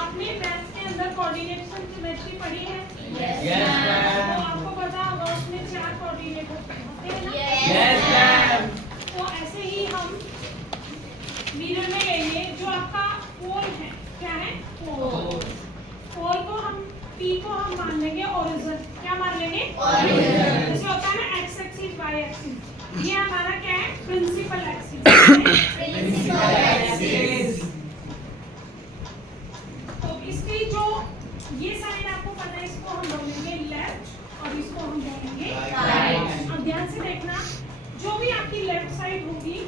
आपने मैथ्स के अंदर कोऑर्डिनेशन ज्योमेट्री पढ़ी है? यस तो आपको पता होगा उसमें 4 कोऑर्डिनेट होते हैं ना? Yes ma'am. तो ऐसे ही हम मिरर में लेंगे जो आपका पोल है। क्या है? पोल। पोल को हम P को हम मान लेंगे ओरिजिन। क्या मान लेंगे? ओरिजिन। जैसे होता है ना एक्स एक्सिस वाई एक्सिस, ये हमारा क्या है? Principal axis. Principal axis. तो इसकी जो ये साइड आपको पता है, इसको हम बोलेंगे लेफ्ट और इसको हम बोलेंगे राइट। अब ध्यान से देखना, जो भी आपकी लेफ्ट साइड होगी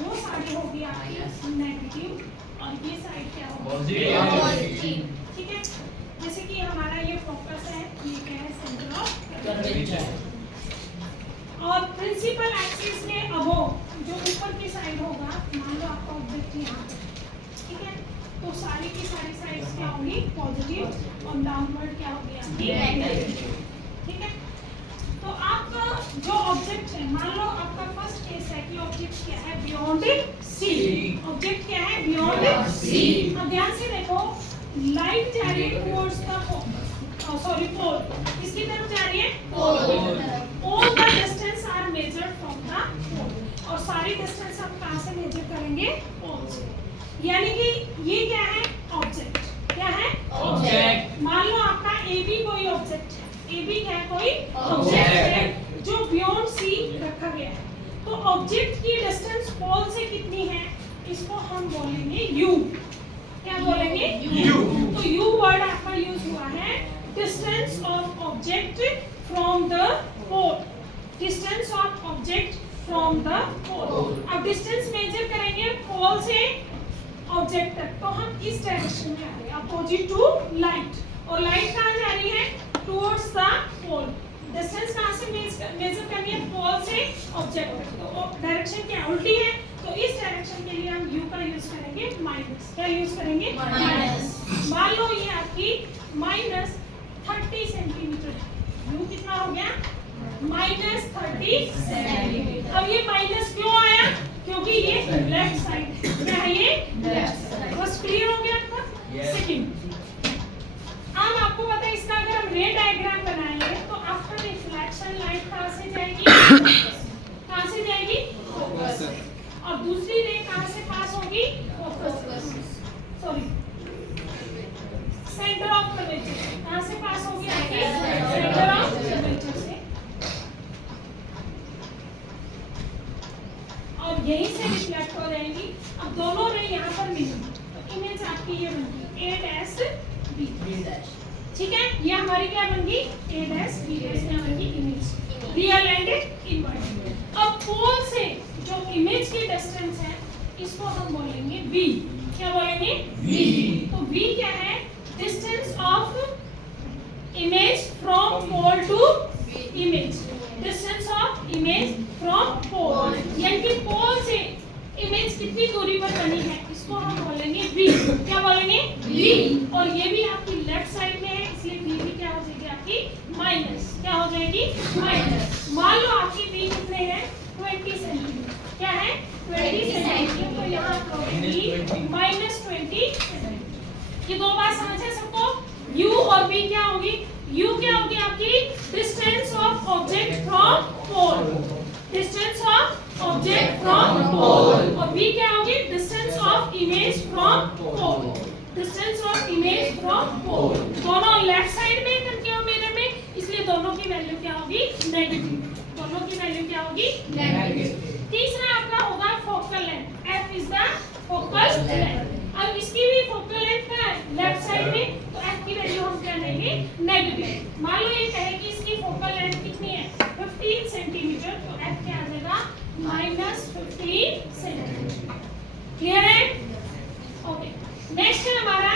वो सारी होगी आपकी नेगेटिव और ये साइड क्या होगी? पॉजिटिव। ठीक है, जैसे कि हमारा ये फोकस है, ये क्या है? Centre of curvature. और प्रिंसिपल एक्सिस के अबोव जो ऊपर की साइड होगा, मान लो आपका ऑब्जेक्ट यहाँ पे, ठीक है, तो सारी की सारी साइड्स क्या होंगी? पॉजिटिव और डाउनवर्ड क्या होगी? आपकी नेगेटिव। ठीक है, तो आपका जो ऑब्जेक्ट है, मान लो आपका फर्स्ट केस है कि ऑब्जेक्ट क्या है? बियॉन्ड सी। ऑब्जेक्ट क्या है? Beyond C. अब ध्यान से देखो, लाइट जा रही है टुवर्ड्स द पोल। किसकी तरफ जा रही है? Pole. All the distance are measured from the pole. और सारी डिस्टेंस हम कहां से मेजर करेंगे? पोल से। यानी कि ये क्या है? ऑब्जेक्ट। क्या है? ऑब्जेक्ट। मान लो आपका AB कोई ऑब्जेक्ट है। AB क्या है? कोई ऑब्जेक्ट है जो बियॉन्ड सी रखा गया है। तो ऑब्जेक्ट की डिस्टेंस पोल से कितनी है? इसको हम बोलेंगे U। क्या बोलेंगे? U। तो U वर्ड आपका यूज हुआ है distance of object from the pole. Distance of object from the pole. अब डिस्टेंस मेजर करेंगे पोल से ऑब्जेक्ट तक, तो हम इस डायरेक्शन में आ रहे हैं, अपोजिट टू लाइट। और लाइट कहाँ जा रही है? Towards the pole. डिस्टेंस कहाँ से मेजर करनी है? पोल से ऑब्जेक्ट तक। तो डायरेक्शन क्या उल्टी है, तो इस डायरेक्शन के लिए हम U का यूज करेंगे माइनस। क्या यूज करेंगे? माइनस। मान लो ये आपकी माइनस 30 सेंटीमीटर है। U कितना हो गया? Minus 30 centimetre. अब ये माइनस क्यों आया? क्योंकि ये लेफ्ट साइड है। क्या है ये? Left side. बस क्लियर हो गया आपका? सेकंड, अब आपको पता है इसका अगर हम रे डायग्राम बनाएंगे तो आफ्टर रिफ्लेक्शन लाइट कहां से जाएगी? कहां से जाएगी? फोकस। और दूसरी रे कहां से पास होगी? Focus. Sorry, centre of curvature. कहां से पास होगी? आपकी सेंटर ऑफ कर्वेचर से। और यहीं से रिफ्लेक्ट हो जाएंगी। अब दोनों रे यहाँ पर मिलेंगी तो इमेज आपकी ये बनती है A', B'। ठीक है, ये हमारी क्या बन गई? A', B' क्या बन गई? Image, real and invert. अब पोल से जो इमेज की डिस्टेंस है इसको हम बोलेंगे V। क्या बोलेंगे? V। तो V क्या है? Distance of image from pole to image. Distance of image from pole, यानी कि पोल से इमेज कितनी दूरी पर बनी है इसको हम बोलेंगे V। क्या बोलेंगे? V। और ये भी आपकी लेफ्ट साइड में है, इसलिए V भी क्या हो जाएगी? आपकी माइनस। क्या हो जाएगी? माइनस। मान लो आपकी V कितने हैं? 20 सेंटीमीटर। क्या है? 20 सेंटीमीटर। तो यहाँ माइनस 20 सेंटीमीटर। ये दो बात समझ है सबको? U और V क्या होगी? U क्या होगी? आपकी distance of object from pole. Distance of object from pole. और V क्या होगी? Distance of image from pole. Distance of image from pole. दोनों लेफ्ट साइड में करके हो मेरे में, इसलिए दोनों की वैल्यू क्या होगी? नेगेटिव। दोनों की वैल्यू क्या होगी? नेगेटिव। तीसरा आपका होगा focal length. F is the focal length. अब इसकी भी फोकल लेंथ क्या है? लेफ्ट साइड में, तो F की वैल्यू हम क्या लेंगे? नेगेटिव। मान लो ये कहे कि इसकी फोकल लेंथ कितनी है? 15 सेंटीमीटर, तो F क्या आ जाएगा? Minus 15 centimetre. क्लियर है? ओके, नेक्स्ट है हमारा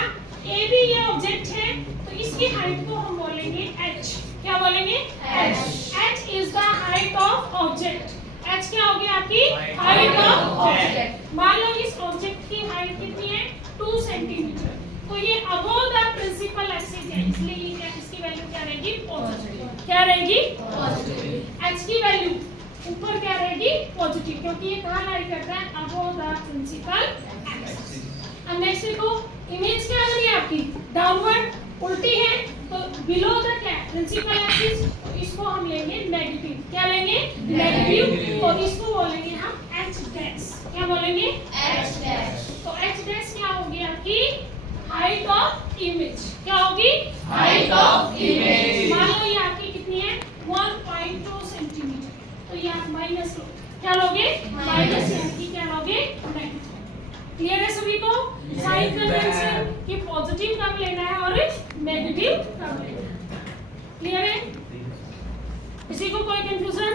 AB। ये ऑब्जेक्ट है तो इसकी हाइट को हम बोलेंगे H। क्या बोलेंगे? H। H is the height of object. H क्या होगी? आपकी हाइट ऑफ ऑब्जेक्ट। मान लो इस ऑब्जेक्ट की हाइट कितनी है? 2 सेंटीमीटर। तो ये अबोव द प्रिंसिपल एक्सिस है, इसलिए ये क्या, इसकी वैल्यू क्या रहेगी? पॉजिटिव। क्या रहेगी? पॉजिटिव। H की वैल्यू ऊपर क्या रहेगी पॉजिटिव, क्योंकि ये कहाँ लाई करता है अबव द प्रिंसिपल एक्सिस। अब नेक्स्ट देखो इमेज क्या आ रही है आपकी डाउनवर्ड उल्टी है, तो बिलो द क्या प्रिंसिपल एक्सिस, तो इसको हम लेंगे नेगेटिव। क्या लेंगे नेगेटिव, और इसको बोलेंगे हम h डैश। क्या बोलेंगे h डैश। तो h डैश क्या होगी आपकी हाइट ऑफ इमेज। क्या होगी हाइट ऑफ इमेज। मान लो ये आपकी कितनी है 1.2 सेंटीमीटर, तो ये आप माइनस लो। क्या लोगे माइनस, यानी क्या लोगे नेगेटिव। क्लियर है सभी को साइन कन्वेंशन कि पॉजिटिव कब लेना है और नेगेटिव कब लेना है। क्लियर है, किसी को कोई कंफ्यूजन?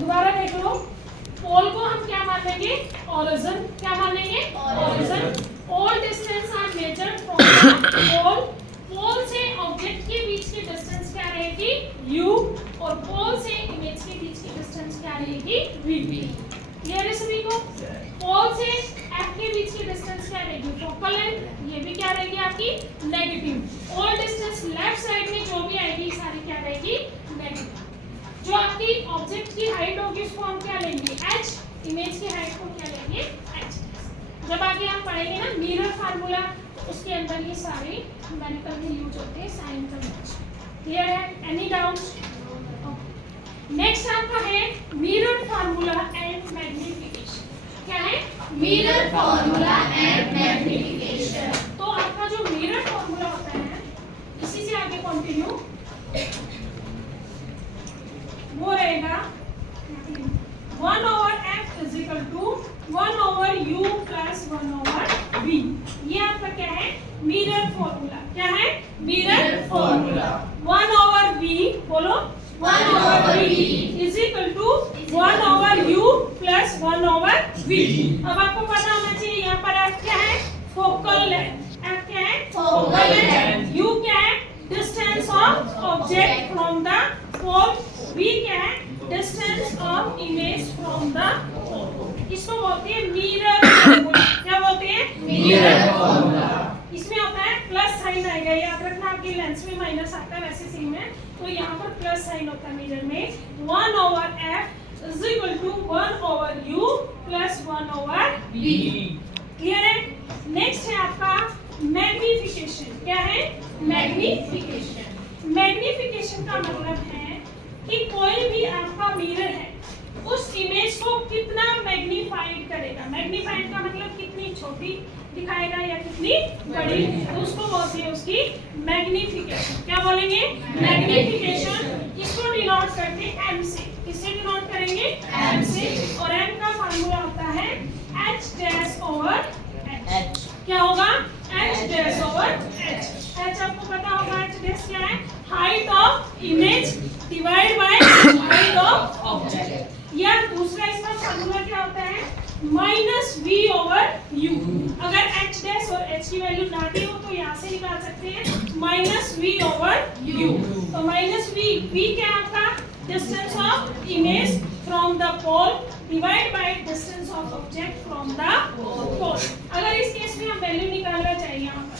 दोबारा देख लो, पोल को हम क्या मान लेंगे ओरिजिन। क्या मानेंगे origin. All distance are measured from the pole. Pole से ऑब्जेक्ट के बीच की डिस्टेंस क्या रहेगी u, और पोल से इमेज के बीच की डिस्टेंस क्या रहेगी v। क्लियर है सभी को? पोल से f के बीच की डिस्टेंस क्या रहेगी फोकल लेंथ, ये भी क्या रहेगी आपकी negative. All distance left side में जो भी आएगी सारी क्या रहेगी नेगेटिव। जो आपकी ऑब्जेक्ट की हाइट होगी उसको हम क्या लेंगे h, इमेज की हाइट को क्या लेंगे h। जब आगे हम पढ़ेंगे ना मिरर फार्मूला, उसके अंदर ये सारे न्यूमेरिकल में यूज होते हैं साइन कन्वेंशन। क्लियर है? Any doubt? नेक्स्ट आपका है मिरर फार्मूला एंड मैग्निफिकेशन। क्या है मिरर फार्मूला एंड मैग्निफिकेशन। तो आपका जो मिरर फार्मूला होता है इसी से आगे कंटिन्यू वो रहेगा 1/f is equal to 1/u plus 1/v। ये आपका क्या है मिरर फार्मूला। क्या है मिरर फार्मूला। 1/v बोलो 1/v is equal to 1/u plus 1/v। अब आपको पता होना चाहिए यहाँ पर f क्या है फोकल लेंथ। f क्या है फोकल लेंथ। u क्या है distance of object from the pole. v क्या है distance of image from the pole. इसको बोलते हैं मिरर फार्मूला। क्या बोलते हैं मिरर फार्मूला। इसमें होता है प्लस साइन आएगा, याद रखना आपकी लेंस में माइनस आता है वैसे सी में, तो यहाँ पर प्लस साइन होता है मिरर में। 1/f is equal to 1/u plus 1/v। Clear है? नेक्स्ट है आपका मैग्निफिकेशन। क्या है मैग्निफिकेशन। मैग्निफिकेशन का मतलब है कि कोई भी आपका मिरर है उस इमेज को कितना मैग्नीफाइड करेगा। मैग्नीफाइड का मतलब कितनी छोटी दिखाएगा या कितनी बड़ी, तो उसको बोलते हैं उसकी मैग्निफिकेशन। क्या बोलेंगे मैग्निफिकेशन। इसको डिनोट करते हैं m से। किससे डिनोट करेंगे m से, और m का फार्मूला होता है h डैश ओवर h। क्या होगा h dash over h। h आपको पता होगा h डैश क्या है height of image divide by height of object. या दूसरा इसका फार्मूला क्या होता है माइनस v ओवर u। अगर h डैश और h की वैल्यू ना दी हो तो यहाँ से निकाल सकते हैं माइनस v ओवर u। तो माइनस v क्या आपका distance of image from the pole divide by distance of object from the पोल। अगर इस केस में हम वैल्यू निकालना चाहिए यहाँ पर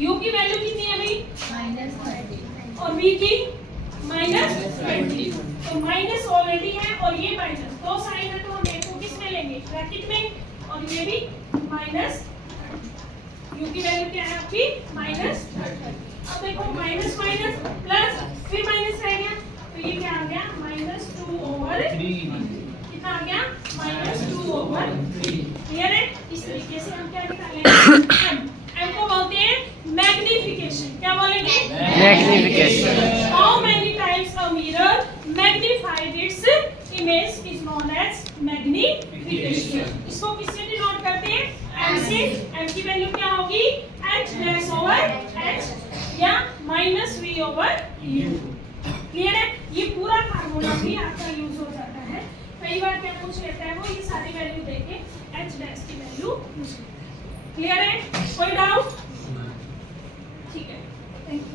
u की वैल्यू कितनी है अभी -20 और v की -20, तो माइनस ऑलरेडी है और ये माइनस, दो साइन है तो हम एक को किस में लेंगे ब्रैकेट में, और ये भी माइनस। u की वैल्यू क्या है आपकी -30। अब देखो माइनस माइनस प्लस फिर माइनस रह गया, तो ये क्या आ गया -2/3। कितना आ गया -2/3। क्लियर है? इस तरीके से हम क्या निकालेंगे m को बोलते हैं मैग्निफिकेशन। क्या बोलेंगे magnification. How many times a mirror magnified its image is known as magnification. इसको किससे डिनोट करते हैं m से। m की वैल्यू क्या होगी h डैश ओवर h या -v/u। क्लियर है? ये पूरा फार्मूला भी आपका यूज हो जाता है। कई बार क्या पूछ लेता है वो ये सारी वैल्यू देके h डैश की वैल्यू पूछ लेता है। क्लियर है? कोई डाउट? ठीक है, थैंक यू।